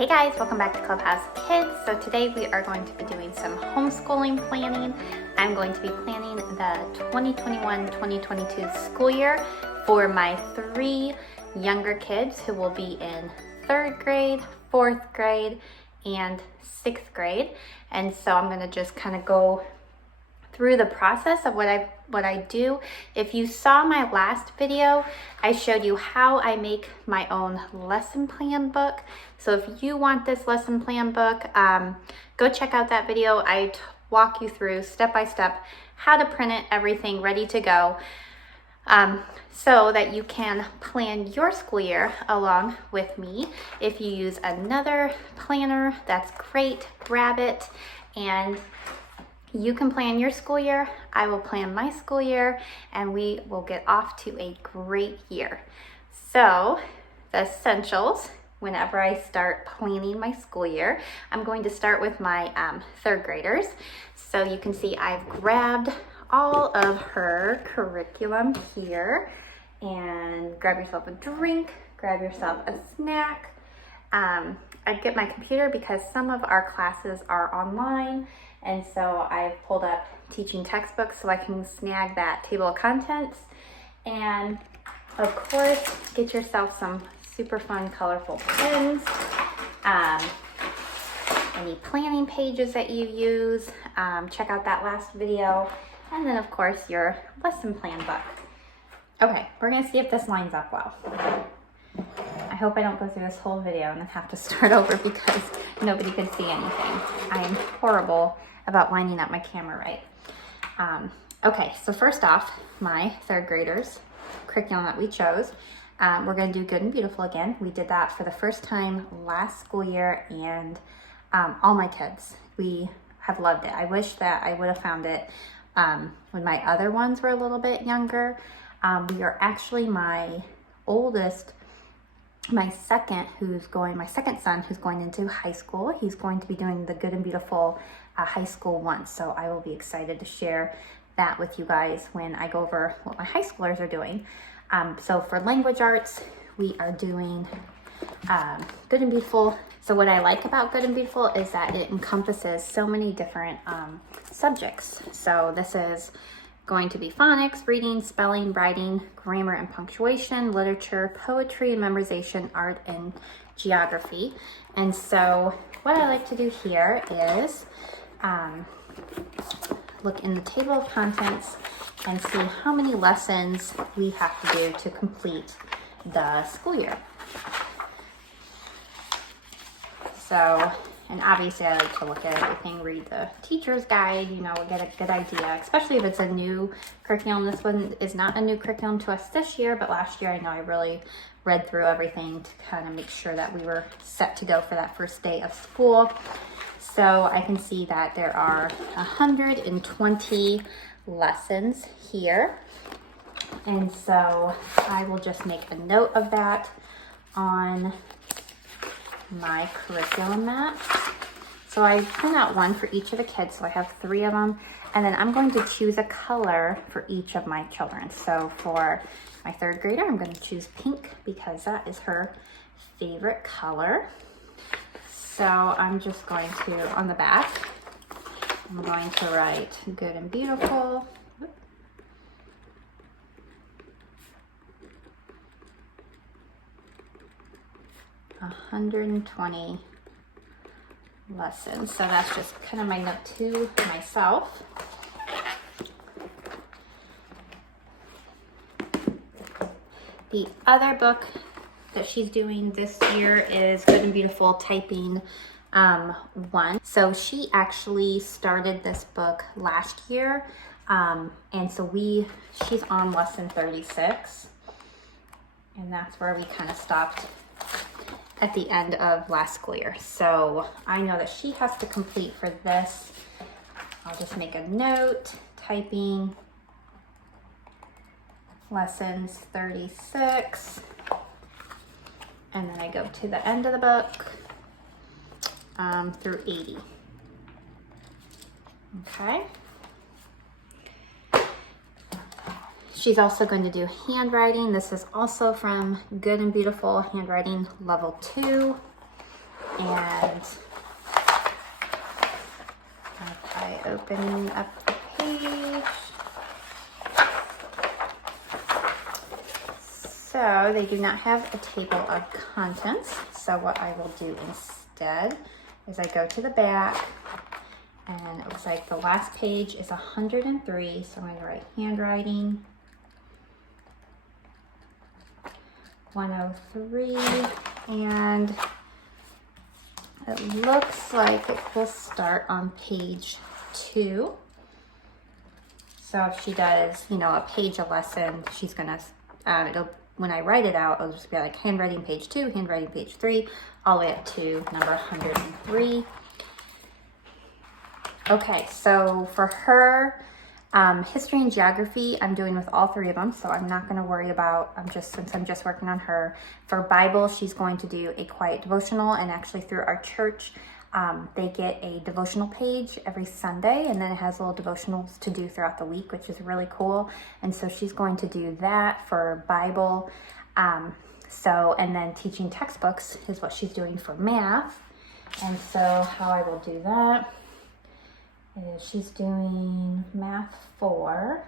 Hey guys, welcome back to Clubhouse Kids. So today we are going to be doing some homeschooling planning. I'm going to be planning the 2021-2022 school year for my 3 younger kids who will be in 3rd grade, 4th grade, and 6th grade. And so I'm going to just kind of go through the process of what I do. If you saw my last video, I showed you how I make my own lesson plan book. So if you want this lesson plan book, go check out that video. I walk you through step by step how to print it, everything ready to go, so that you can plan your school year along with me. If you use another planner, that's great, grab it, and you can plan your school year, I will plan my school year, and we will get off to a great year. So, the essentials, whenever I start planning my school year, I'm going to start with my 3rd graders. So you can see I've grabbed all of her curriculum here, and grab yourself a drink, grab yourself a snack. I get my computer because some of our classes are online, and so I've pulled up teaching textbooks so I can snag that table of contents. And of course, get yourself some super fun, colorful pens, any planning pages that you use, check out that last video, and then of course your lesson plan book. Okay, we're gonna see if this lines up well. I hope I don't go through this whole video and then have to start over because nobody can see anything. I am horrible about lining up my camera right. Okay, so first off, my 3rd graders curriculum that we chose. We're going to do Good and Beautiful again. We did that for the first time last school year, and all my kids, we have loved it. I wish that I would have found it when my other ones were a little bit younger. We are actually my oldest, my second son who's going into high school. He's going to be doing the Good and Beautiful high school one. So I will be excited to share that with you guys when I go over what my high schoolers are doing. So for language arts, we are doing Good and Beautiful. So what I like about Good and Beautiful is that it encompasses so many different subjects. So this is going to be phonics, reading, spelling, writing, grammar and punctuation, literature, poetry and memorization, art, and geography. And so what I like to do here is look in the table of contents and see how many lessons we have to do to complete the school year. So, and obviously I like to look at everything, read the teacher's guide, get a good idea, especially if it's a new curriculum. This one is not a new curriculum to us this year, but last year I know I really read through everything to kind of make sure that we were set to go for that first day of school. So I can see that there are 120 lessons here. And so I will just make a note of that on my curriculum map. So I print out one for each of the kids, so I have 3 of them, and then I'm going to choose a color for each of my children. So for my 3rd grader, I'm going to choose pink because that is her favorite color. So I'm just going to, on the back, I'm going to write Good and Beautiful. 120 lessons. So that's just kind of my note to myself. The other book that she's doing this year is Good and Beautiful Typing 1. So she actually started this book last year. And so she's on lesson 36. And that's where we kind of stopped at the end of last school year. So I know that she has to complete for this. I'll just make a note, typing lessons 36. And then I go to the end of the book through 80. Okay. She's also going to do handwriting. This is also from Good and Beautiful Handwriting Level 2. And I open up the page. So they do not have a table of contents. So what I will do instead is I go to the back, and it looks like the last page is 103. So I'm going to write handwriting 103, and it looks like it will start on page 2. So if she does, you know, a page a lesson, she's gonna, when I write it out, it'll just be like handwriting page 2, handwriting page 3, all the way up to number 103. Okay, so for her, history and geography, I'm doing with all 3 of them, so I'm not going to worry about, since I'm just working on her. For Bible, she's going to do a quiet devotional, and actually through our church, they get a devotional page every Sunday, and then it has little devotionals to do throughout the week, which is really cool. And so she's going to do that for Bible. And then teaching textbooks is what she's doing for math. And so how I will do that is she's doing math 4,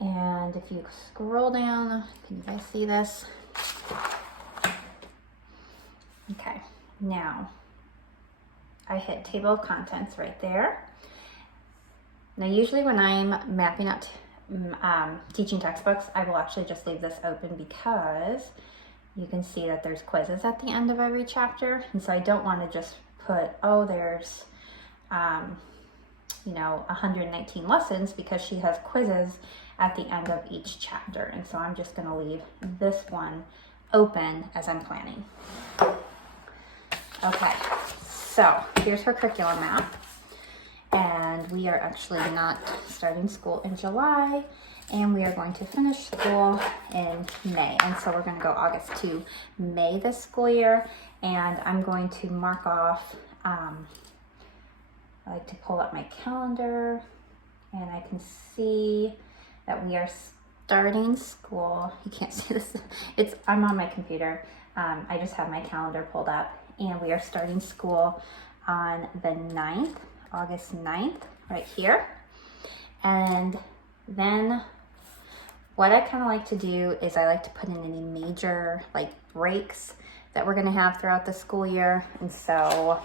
and if you scroll down, can you guys see this? Okay, now I hit table of contents right there. Now usually when I'm mapping out teaching textbooks, I will actually just leave this open because you can see that there's quizzes at the end of every chapter, and so I don't want to just put, oh, there's 119 lessons, because she has quizzes at the end of each chapter. And so I'm just going to leave this one open as I'm planning. Okay, so here's her Curricular Math. And we are actually not starting school in July, and we are going to finish school in May. And so we're going to go August to May this school year, and I'm going to mark off, I like to pull up my calendar, and I can see that we are starting school. You can't see this. I'm on my computer. I just have my calendar pulled up, and we are starting school on the 9th, August 9th, right here. And then what I kind of like to do is I like to put in any major like breaks that we're going to have throughout the school year. And so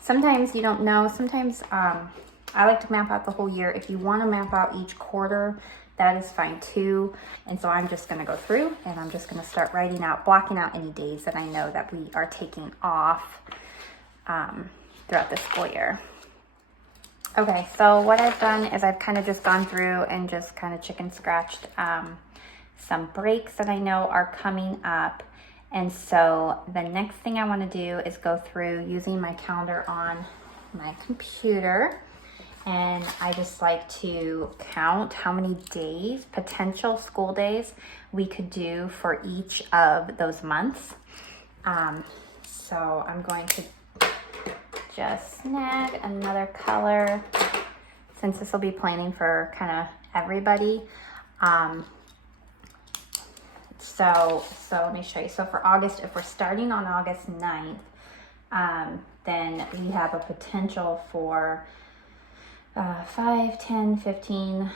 sometimes you don't know. Sometimes I like to map out the whole year. If you want to map out each quarter, that is fine too. And so I'm just going to go through, and I'm just going to start writing out, blocking out any days that I know that we are taking off throughout the school year. Okay, so what I've done is I've kind of just gone through and just kind of chicken scratched some breaks that I know are coming up. And so the next thing I want to do is go through using my calendar on my computer. And I just like to count how many days, potential school days, we could do for each of those months. So I'm going to just snag another color, since this will be planning for kind of everybody. So let me show you. So for August, if we're starting on August 9th, then we have a potential for 5, 10, 15,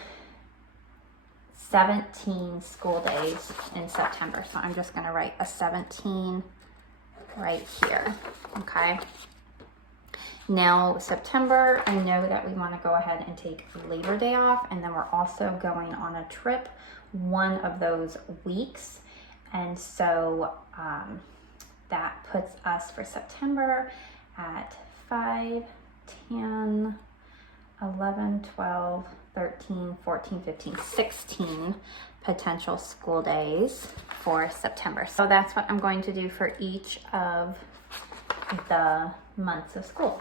17 school days in September. So I'm just going to write a 17 right here. Okay. Now, September, I know that we want to go ahead and take Labor Day off, and then we're also going on a trip one of those weeks. And so that puts us for September at 5, 10, 11, 12, 13, 14, 15, 16 potential school days for September. So that's what I'm going to do for each of the months of school.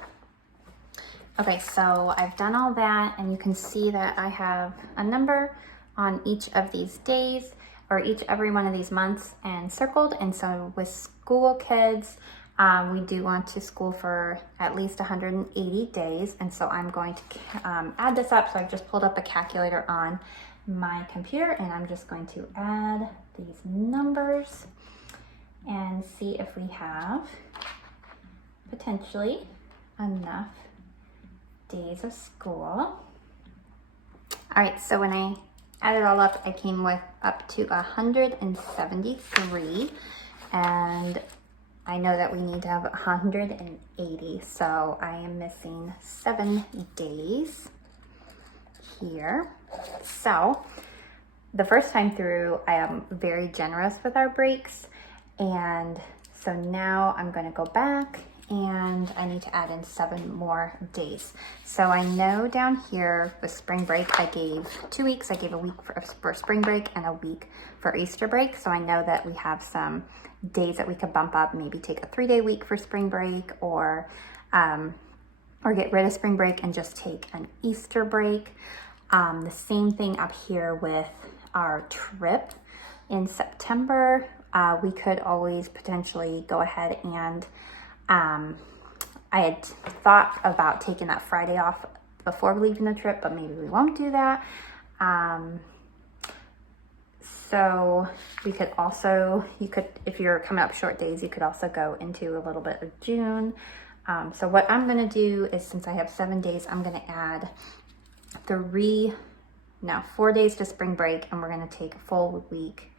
Okay, so I've done all that, and you can see that I have a number on each of these days, or every one of these months, and circled. And so with school kids, we do want to school for at least 180 days. And so I'm going to add this up. So I've just pulled up a calculator on my computer, and I'm just going to add these numbers. and see if we have potentially enough days of school. All right, so when I added it all up, I came with up to 173, and I know that we need to have 180, so I am missing 7 days here. So the first time through, I am very generous with our breaks, and so now I'm going to go back and I need to add in 7 more days. So I know down here with spring break, I gave 2 weeks. I gave a week for spring break and a week for Easter break. So I know that we have some days that we could bump up, maybe take a 3-day week for spring break, or get rid of spring break and just take an Easter break. The same thing up here with our trip in September. We could always potentially go ahead and I had thought about taking that Friday off before leaving the trip, but maybe we won't do that. So we could also, if you're coming up short days, you could also go into a little bit of June. So what I'm gonna do is, since I have 7 days, I'm gonna add 4 days to spring break, and we're gonna take a full week,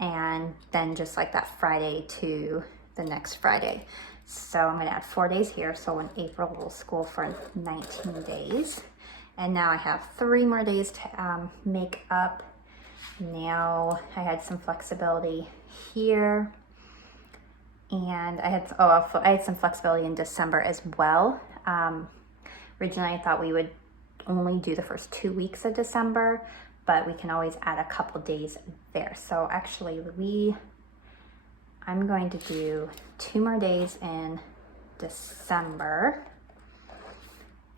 and then just like that Friday to the next Friday. So I'm going to add 4 days here. So in April, we'll school for 19 days. And now I have 3 more days to make up. Now I had some flexibility here. And I had some flexibility in December as well. Originally, I thought we would only do the first 2 weeks of December, but we can always add a couple days there. So actually, I'm going to do 2 more days in December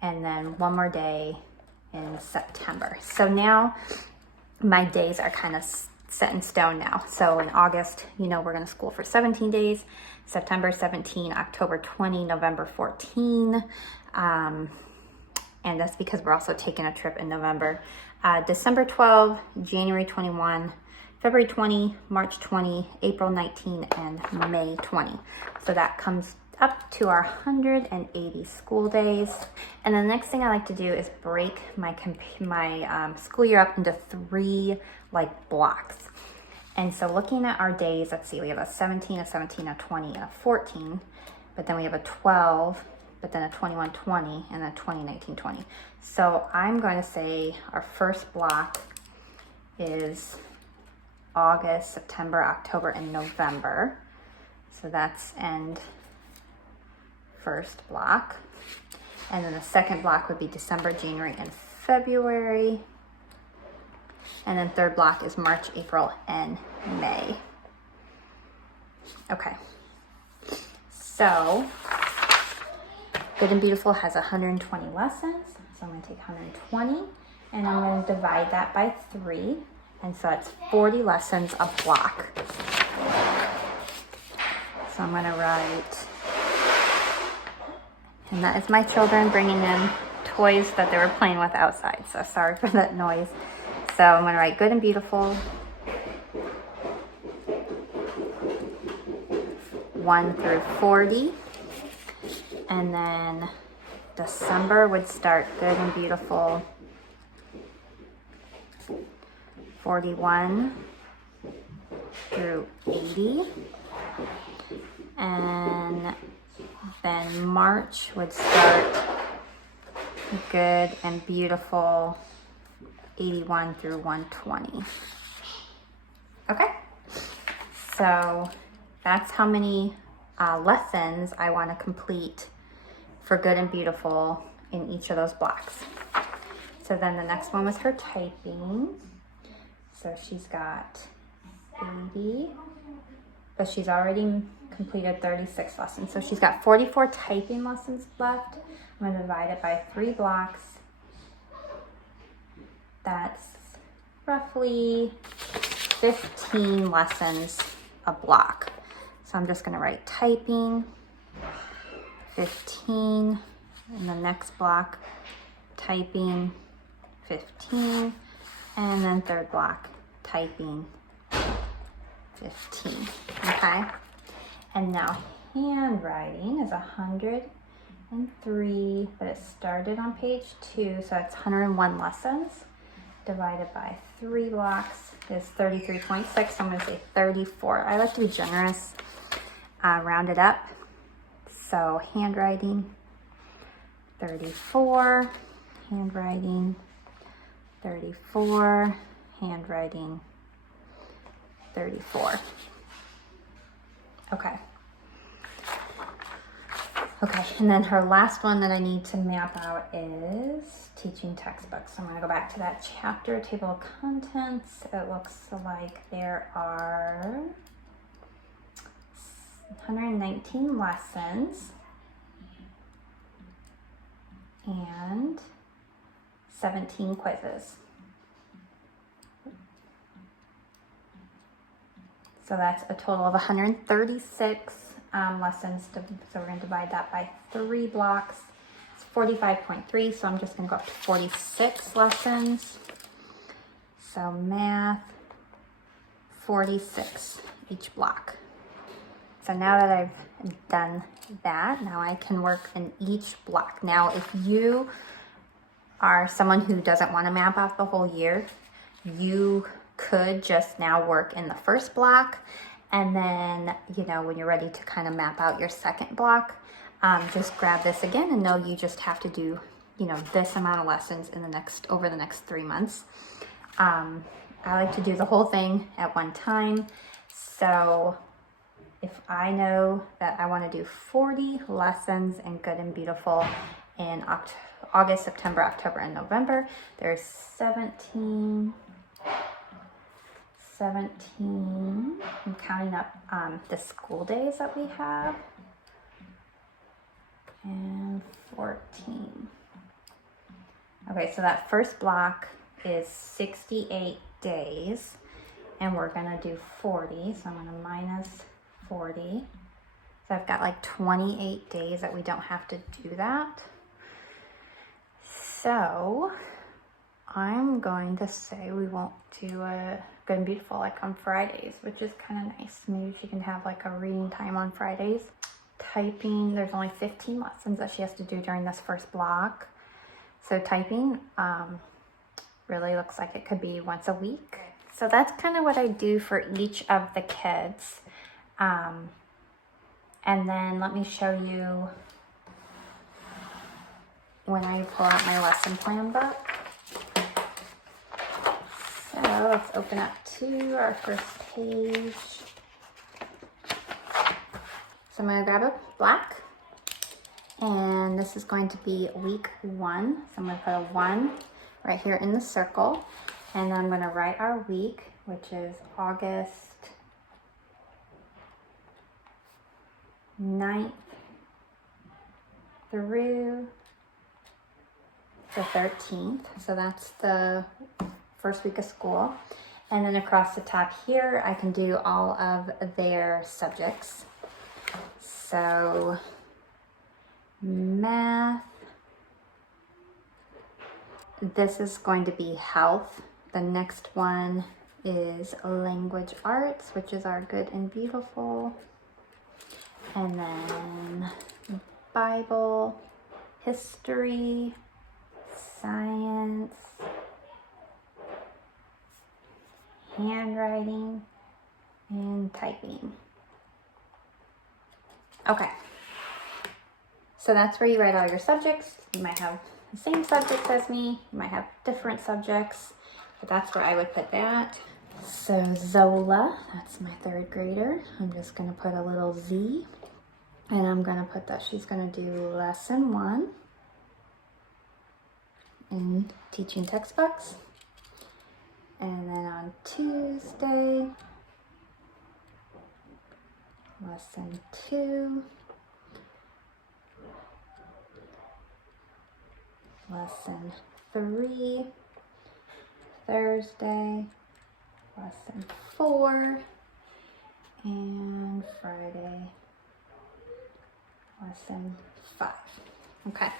and then 1 more day in September. So now my days are kind of set in stone now. So in August, we're going to school for 17 days, September 17, October 20, November 14. And that's because we're also taking a trip in November. December 12, January 21, February 20, March 20, April 19, and May 20. So that comes up to our 180 school days. And the next thing I like to do is break my school year up into 3 blocks. And so looking at our days, let's see, we have a 17, a 17, a 20, and a 14, but then we have a 12, but then a 21, 20, and a 20, 19, 20. So I'm going to say our first block is August, September, October, and November. So that's end first block. And then the second block would be December, January, and February. And then third block is March, April, and May. Okay. So Good and Beautiful has 120 lessons. So I'm going to take 120 and I'm going to divide that by 3. And so it's 40 lessons a block. So I'm going to write, and that is my children bringing in toys that they were playing with outside. So sorry for that noise. So I'm going to write Good and Beautiful 1 through 40. And then December would start Good and Beautiful 41 through 80. And then March would start Good and Beautiful 81 through 120. Okay, so that's how many lessons I want to complete for Good and Beautiful in each of those blocks. So then the next one was her typing. So she's got 80, but she's already completed 36 lessons. So she's got 44 typing lessons left. I'm going to divide it by 3 blocks. That's roughly 15 lessons a block. So I'm just going to write typing 15, and the next block typing 15, and then third block typing 15. Okay, And now handwriting is 103, but it started on page 2, so it's 101 lessons. Divided by 3 blocks is 33.6, so I'm going to say 34. I like to be generous, round it up. So handwriting, 34, handwriting, 34, handwriting, 34. Okay. Okay, and then her last one that I need to map out is teaching textbooks. So I'm going to go back to that chapter, table of contents. It looks like there are 119 lessons and 17 quizzes. So that's a total of 136 lessons. So we're going to divide that by 3 blocks. It's 45.3, so I'm just going to go up to 46 lessons. So math, 46 each block. So now that I've done that, now I can work in each block. Now, if you are someone who doesn't want to map out the whole year, you could just now work in the first block, and then, you know, when you're ready to kind of map out your second block, just grab this again and know you just have to do, you know, this amount of lessons in over the next 3 months. I like to do the whole thing at one time. So if I know that I want to do 40 lessons in Good and Beautiful in August, September, October, and November, there's 17, I'm counting up the school days that we have, and 14. Okay, so that first block is 68 days, and we're gonna do 40, so I'm gonna minus 40. So I've got like 28 days that we don't have to do that. So I'm going to say we won't do a Good and Beautiful like on Fridays, which is kind of nice. Maybe she can have like a reading time on Fridays. Typing, there's only 15 lessons that she has to do during this first block. So typing really looks like it could be once a week. So that's kind of what I do for each of the kids. And then let me show you when I pull out my lesson plan book. So let's open up to our first page. So I'm going to grab a black, and this is going to be week 1. So I'm going to put a 1 right here in the circle, and then I'm going to write our week, which is August 9th through the 13th. So that's the first week of school. And then across the top here, I can do all of their subjects. So math, this is going to be health. The next one is language arts, which is our Good and Beautiful. And then Bible, history, science, handwriting, and typing. Okay, so that's where you write all your subjects. You might have the same subjects as me, you might have different subjects, but that's where I would put that. So Zola, that's my 3rd grader. I'm just gonna put a little Z, and I'm gonna put that she's gonna do lesson 1 in teaching textbooks. And then on Tuesday, lesson 2, lesson 3, Thursday, lesson 4, and Friday, lesson 5. Okay.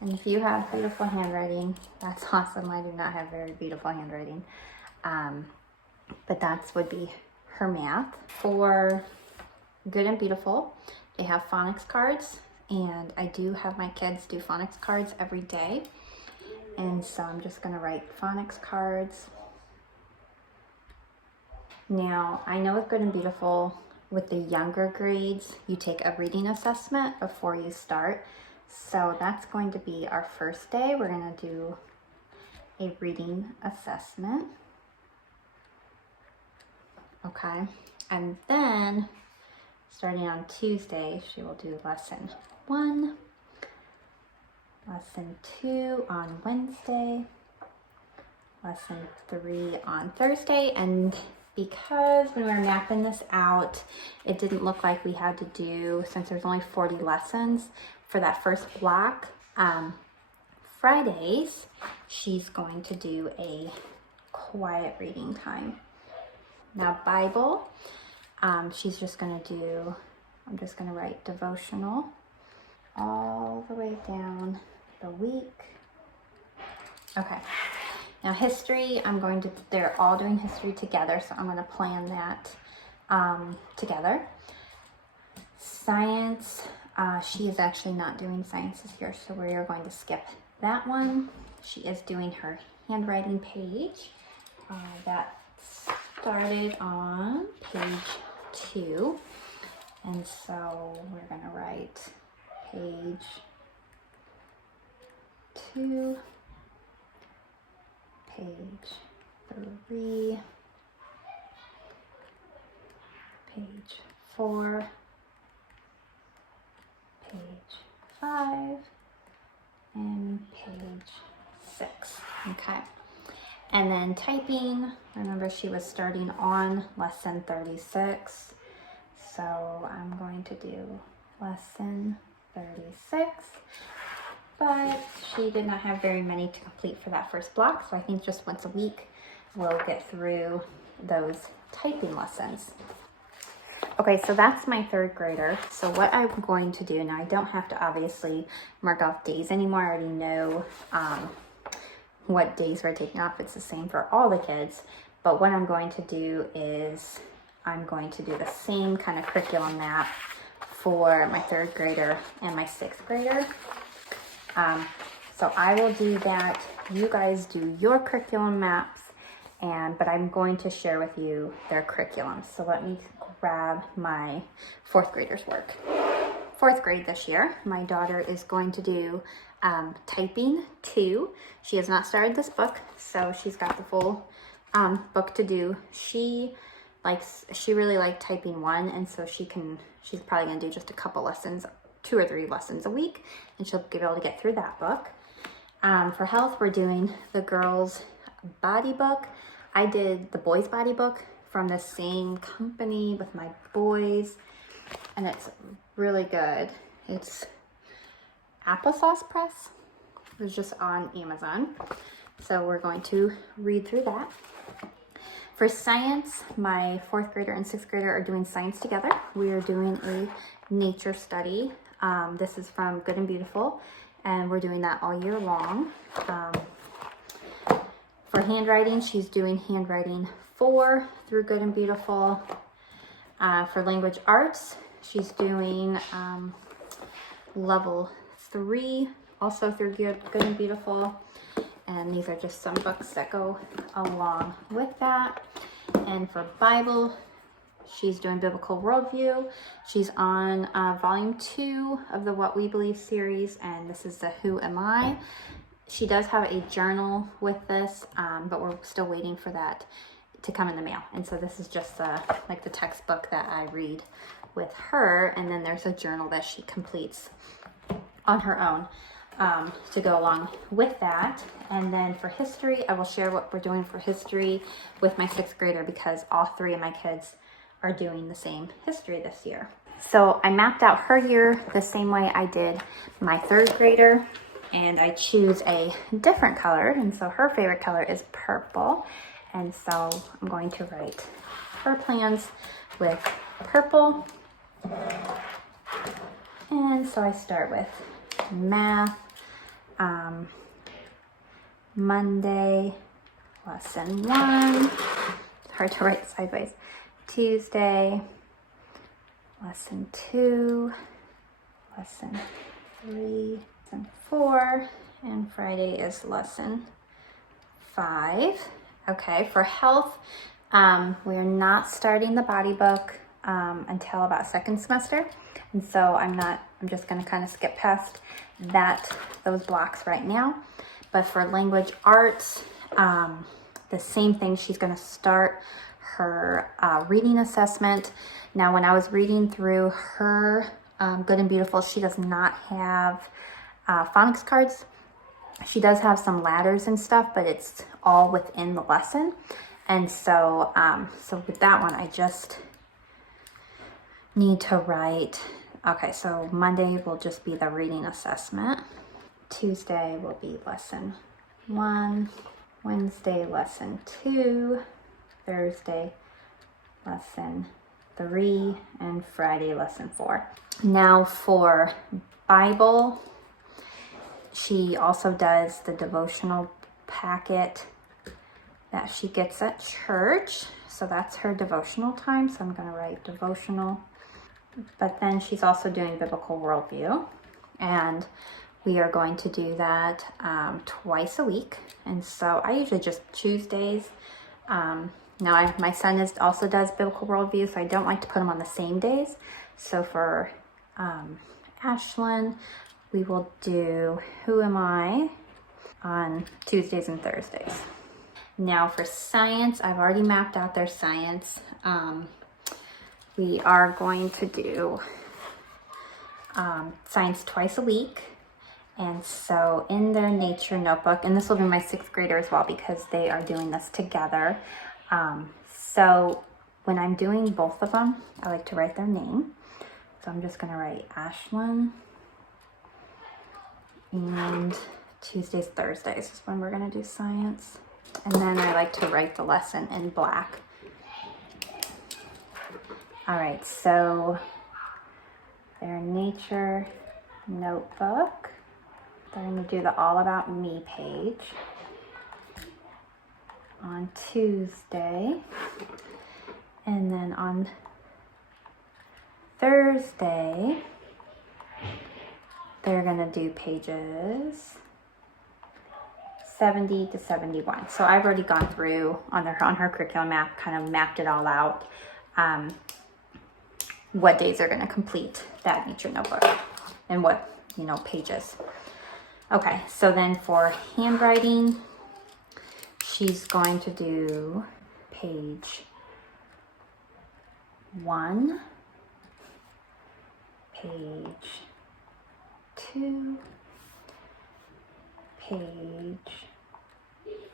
And if you have beautiful handwriting, that's awesome. I do not have very beautiful handwriting. But that would be her math. For Good and Beautiful. They have phonics cards, and I do have my kids do phonics cards every day. And so I'm just gonna write phonics cards. Now, I know with Good and Beautiful, with the younger grades, you take a reading assessment before you start. So that's going to be our first day. We're gonna do a reading assessment. Okay, and then starting on Tuesday, she will do lesson 1, lesson 2 on Wednesday, lesson 3 on Thursday. And because when we were mapping this out, it didn't look like we had to do, since there's only 40 lessons for that first block, Fridays, she's going to do a quiet reading time. Now Bible, she's just gonna do, I'm just gonna write devotional all the way down the week. Okay, now history, they're all doing history together, so I'm gonna plan that together. Science, she is actually not doing science this year, so we are going to skip that one. She is doing her handwriting page. That started on page 2, and so we're gonna write page 2, page 3, page 4, page 5, and page 6. Okay. And then typing, remember she was starting on lesson 36. So I'm going to do lesson 36, but she did not have very many to complete for that first block. So I think just once a week, we'll get through those typing lessons. Okay, so that's my 3rd grader. So what I'm going to do, now I don't have to obviously mark off days anymore. I already know what days we're taking off. It's the same for all the kids. But what I'm going to do is I'm going to do the same kind of curriculum map for my 3rd grader and my 6th grader. So I will do that. You guys do your curriculum maps, but I'm going to share with you their curriculum. So let me grab my 4th grader's work. 4th grade this year, my daughter is going to do typing 2. She has not started this book, so she's got the full book to do. She really liked typing 1, and so she's probably gonna do just a couple lessons, 2 or 3 lessons a week, and she'll be able to get through that book. For health, we're doing the girls' body book. I did the boys' body book from the same company with my boys, and it's really good. It's Applesauce Press. It was just on Amazon. So we're going to read through that. For science, my 4th grader and 6th grader are doing science together. We are doing a nature study. This is from Good and Beautiful, and we're doing that all year long. For handwriting, she's doing handwriting 4 through Good and Beautiful. For language arts, she's doing level 3, also through Good and Beautiful. And these are just some books that go along with that. And for Bible, she's doing Biblical Worldview. She's on volume 2 of the What We Believe series, and this is the Who Am I? She does have a journal with this, but we're still waiting for that to come in the mail. And so this is just like the textbook that I read with her, and then there's a journal that she completes on her own to go along with that. And then for history, I will share what we're doing for history with my 6th grader because all 3 of my kids are doing the same history this year. So I mapped out her year the same way I did my 3rd grader, and I choose a different color, and so her favorite color is purple. And so I'm going to write her plans with purple. And so I start with math, Monday, lesson 1. It's hard to write sideways. Tuesday, lesson 2, lesson 3, lesson 4, and Friday is lesson 5. Okay, for health, we're not starting the body book until about second semester. And so I'm just gonna kind of skip past those blocks right now. But for language arts, the same thing, she's gonna start her reading assessment. Now, when I was reading through her Good and Beautiful, she does not have phonics cards. She does have some ladders and stuff, but it's all within the lesson. And so, so with that one, I just need to write, okay, so Monday will just be the reading assessment. Tuesday will be lesson 1, Wednesday, lesson 2, Thursday, lesson 3, and Friday, lesson 4. Now for Bible, she also does the devotional packet that she gets at church. So that's her devotional time. So I'm going to write devotional. But then she's also doing biblical worldview. And we are going to do that twice a week. And so I usually just choose days. Now my son also does biblical worldview, so I don't like to put them on the same days. So for Ashlyn, we will do Who Am I on Tuesdays and Thursdays. Now for science, I've already mapped out their science. We are going to do science twice a week. And so in their nature notebook, and this will be my 6th grader as well because they are doing this together. So when I'm doing both of them, I like to write their name. So I'm just gonna write Ashlyn. And Tuesdays, Thursdays is when we're gonna do science. And then I like to write the lesson in black. All right, so their nature notebook. They're gonna do the All About Me page on Tuesday. And then on Thursday, they're gonna do pages 70 to 71. So I've already gone through on her Curricular Math, kind of mapped it all out, what days are gonna complete that nature notebook and what, pages. Okay, so then for handwriting, she's going to do page 1, page 2, page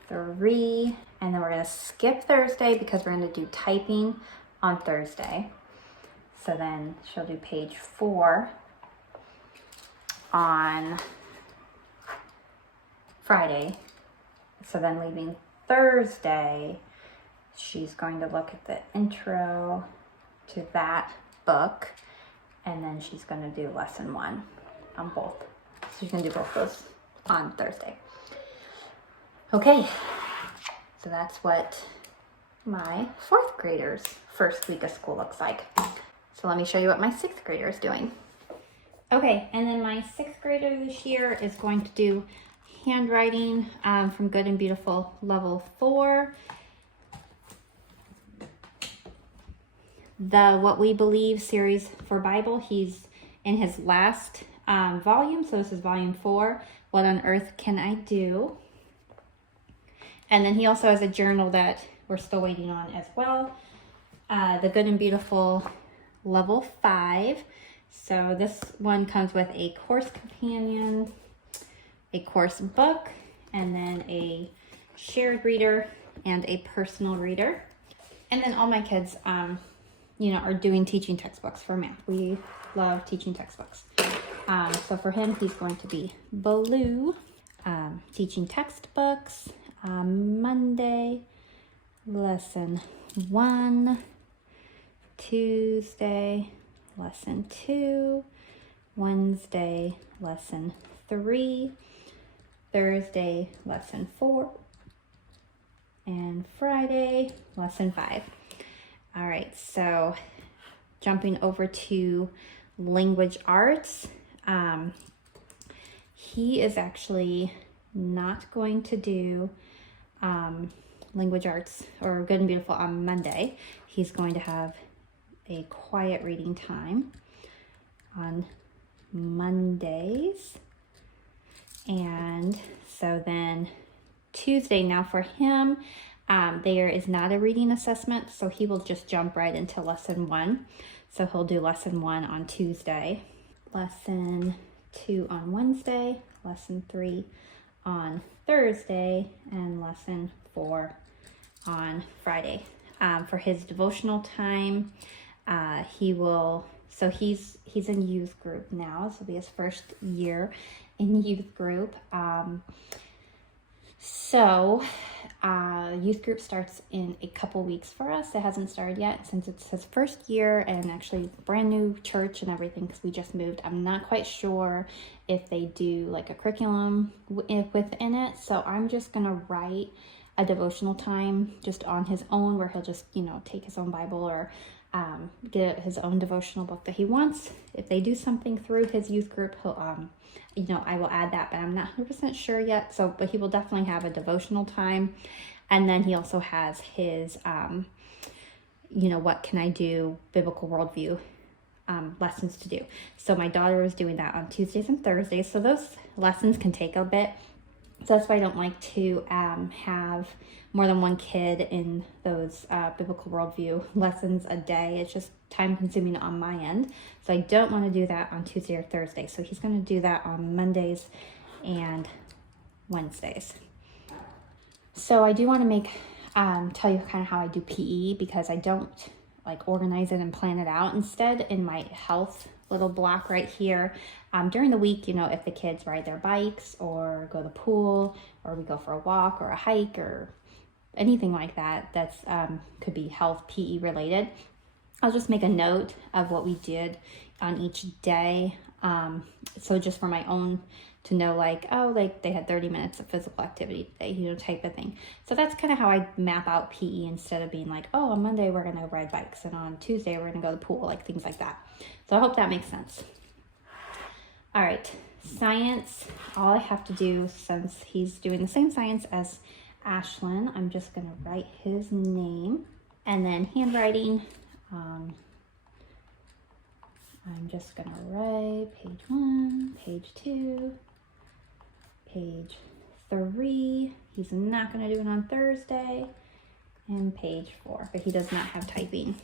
3, and then we're going to skip Thursday because we're going to do typing on Thursday. So then she'll do page 4 on Friday. So then leaving Thursday, she's going to look at the intro to that book, and then she's going to do lesson 1 on both. So she's going to do both those on Thursday. Okay, so that's what my 4th grader's first week of school looks like. So let me show you what my 6th grader is doing. Okay, and then my 6th grader this year is going to do handwriting from Good and Beautiful level 4. The What We Believe series for Bible, he's in his last volume, so this is volume 4, What on Earth Can I Do? And then he also has a journal that we're still waiting on as well, the Good and Beautiful level 5. So this one comes with a course companion, a course book, and then a shared reader and a personal reader. And then all my kids, are doing teaching textbooks for math. We love teaching textbooks. So for him, he's going to be Blue, teaching textbooks, Monday, lesson 1, Tuesday, lesson 2, Wednesday, lesson 3, Thursday, lesson 4, and Friday, lesson 5. All right, so jumping over to language arts. He is actually not going to do language arts or Good and Beautiful on Monday. He's going to have a quiet reading time on Mondays. And so then Tuesday, now for him, there is not a reading assessment, so he will just jump right into lesson 1. So he'll do lesson 1 on Tuesday, lesson 2 on Wednesday, lesson 3 on Thursday, and lesson 4 on Friday. For his devotional time, he's in youth group now. This will be his first year in youth group. Youth group starts in a couple weeks for us. It hasn't started yet since it's his first year, and actually brand new church and everything because we just moved. I'm not quite sure if they do like a curriculum within it. So I'm just going to write a devotional time just on his own where he'll just, take his own Bible or get his own devotional book that he wants. If they do something through his youth group, he'll, I will add that, but I'm not 100% sure yet. But he will definitely have a devotional time. And then he also has his, what can I do, biblical worldview lessons to do. So my daughter was doing that on Tuesdays and Thursdays. So those lessons can take a bit. So that's why I don't like to have more than one kid in those biblical worldview lessons a day. It's just time consuming on my end. So I don't want to do that on Tuesday or Thursday. So he's going to do that on Mondays and Wednesdays. So I do want to tell you kind of how I do PE, because I don't organize it and plan it out. Instead, in my health little block right here, during the week, if the kids ride their bikes or go to the pool or we go for a walk or a hike or anything like that, that's could be health PE related, I'll just make a note of what we did on each day. So just for my own to know they had 30 minutes of physical activity today, type of thing. So that's kind of how I map out PE, instead of being on Monday we're going to ride bikes and on Tuesday we're going to go to the pool, things like that. So I hope that makes sense. All right, science, all I have to do, since he's doing the same science as Ashlyn, I'm just going to write his name. And then handwriting, I'm just going to write page 1, page 2, page 3. He's not going to do it on Thursday. And page 4, but he does not have typing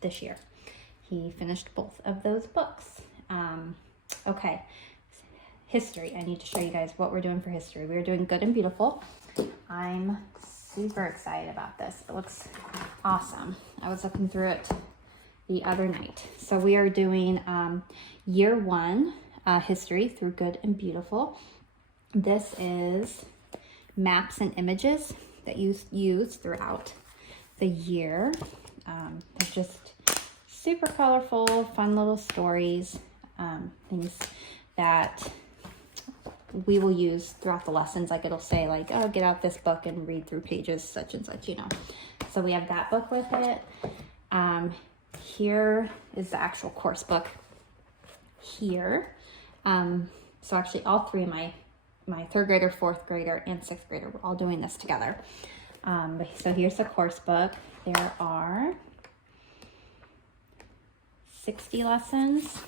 this year. He finished both of those books. Okay, history. I need to show you guys what we're doing for history. We're doing Good and Beautiful. I'm super excited about this. It looks awesome. I was looking through it the other night. So we are doing year 1 history through Good and Beautiful. This is maps and images that you use throughout the year. They're just super colorful, fun little stories, things that we will use throughout the lessons. It'll say oh, get out this book and read through pages such and such, So we have that book with it. Here is the actual course book here. So actually all 3 of my 3rd grader, 4th grader, and 6th grader, we're all doing this together. So here's the course book. There are 60 lessons.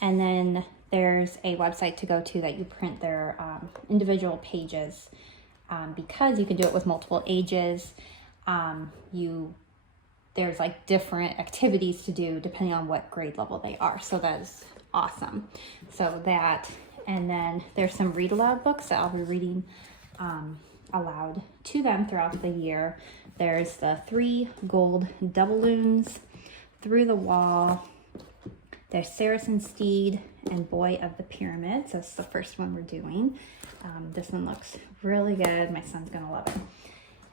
And then there's a website to go to that you print their individual pages, because you can do it with multiple ages. There's different activities to do depending on what grade level they are. So that is awesome. So that, and then there's some read aloud books that I'll be reading aloud to them throughout the year. There's the 3 gold doubloons, Through the Wall. There's Saracen Steed and Boy of the Pyramid. So it's the first one we're doing. This one looks really good. My son's gonna love it.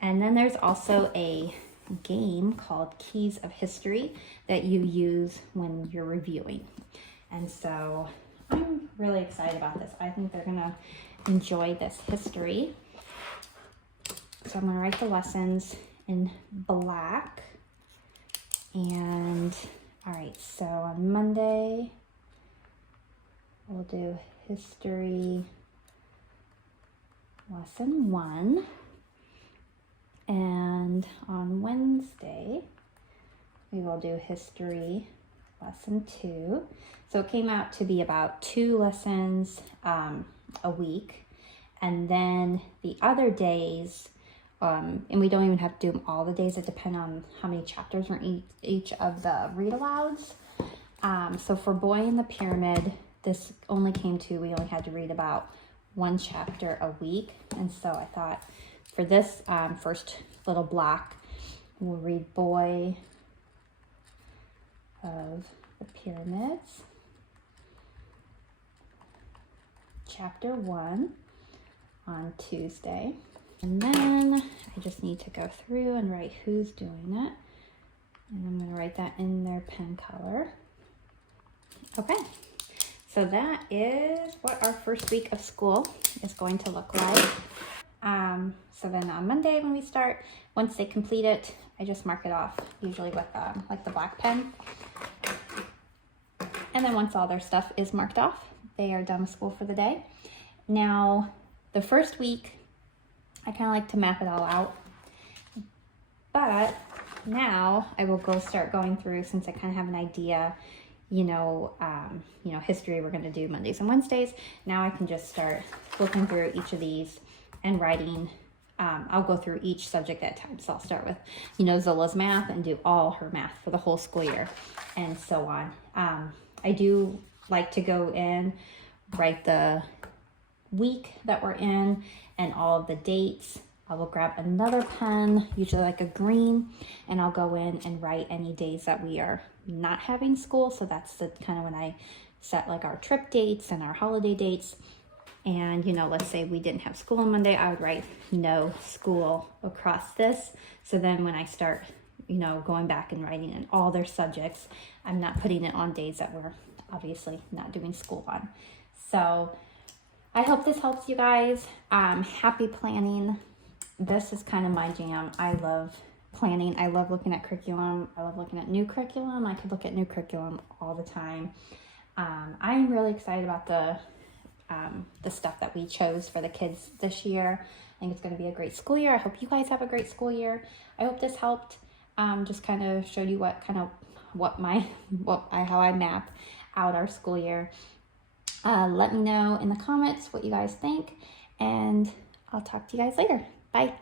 And then there's also a game called Keys of History that you use when you're reviewing. And so I'm really excited about this. I think they're gonna enjoy this history. So I'm gonna write the lessons in black. And all right, so on Monday, we'll do history lesson 1. And on Wednesday, we will do history lesson 2. So it came out to be about 2 lessons a week. And then the other days, and we don't even have to do them all the days. It depends on how many chapters are in each of the read-alouds. So for Boy in the Pyramid, this only came to, we only had to read about 1 chapter a week. And so I thought for this first little block, we'll read Boy of the Pyramids, chapter 1 on Tuesday. And then I just need to go through and write who's doing it. And I'm going to write that in their pen color. Okay, so that is what our first week of school is going to look like. So then on Monday when we start, once they complete it, I just mark it off, usually with like the black pen. And then once all their stuff is marked off, they are done with school for the day. Now, the first week, I kind of like to map it all out. But now I will start going through, since I kind of have an idea, history we're going to do Mondays and Wednesdays. Now I can just start looking through each of these and writing. I'll go through each subject at a time. So I'll start with, Zola's math and do all her math for the whole school year and so on. I do like to go in, write the week that we're in and all of the dates. I will grab another pen, usually like a green, and I'll go in and write any days that we are not having school. So that's the kind of when I set like our trip dates and our holiday dates. And, let's say we didn't have school on Monday, I would write no school across this. So then when I start, going back and writing in all their subjects, I'm not putting it on days that we're obviously not doing school on. So I hope this helps you guys. Happy planning. This is kind of my jam. I love planning. I love looking at curriculum. I love looking at new curriculum. I could look at new curriculum all the time. I'm really excited about the stuff that we chose for the kids this year. I think it's going to be a great school year. I hope you guys have a great school year. I hope this helped. Just kind of showed you how I map out our school year. Let me know in the comments what you guys think, and I'll talk to you guys later. Bye.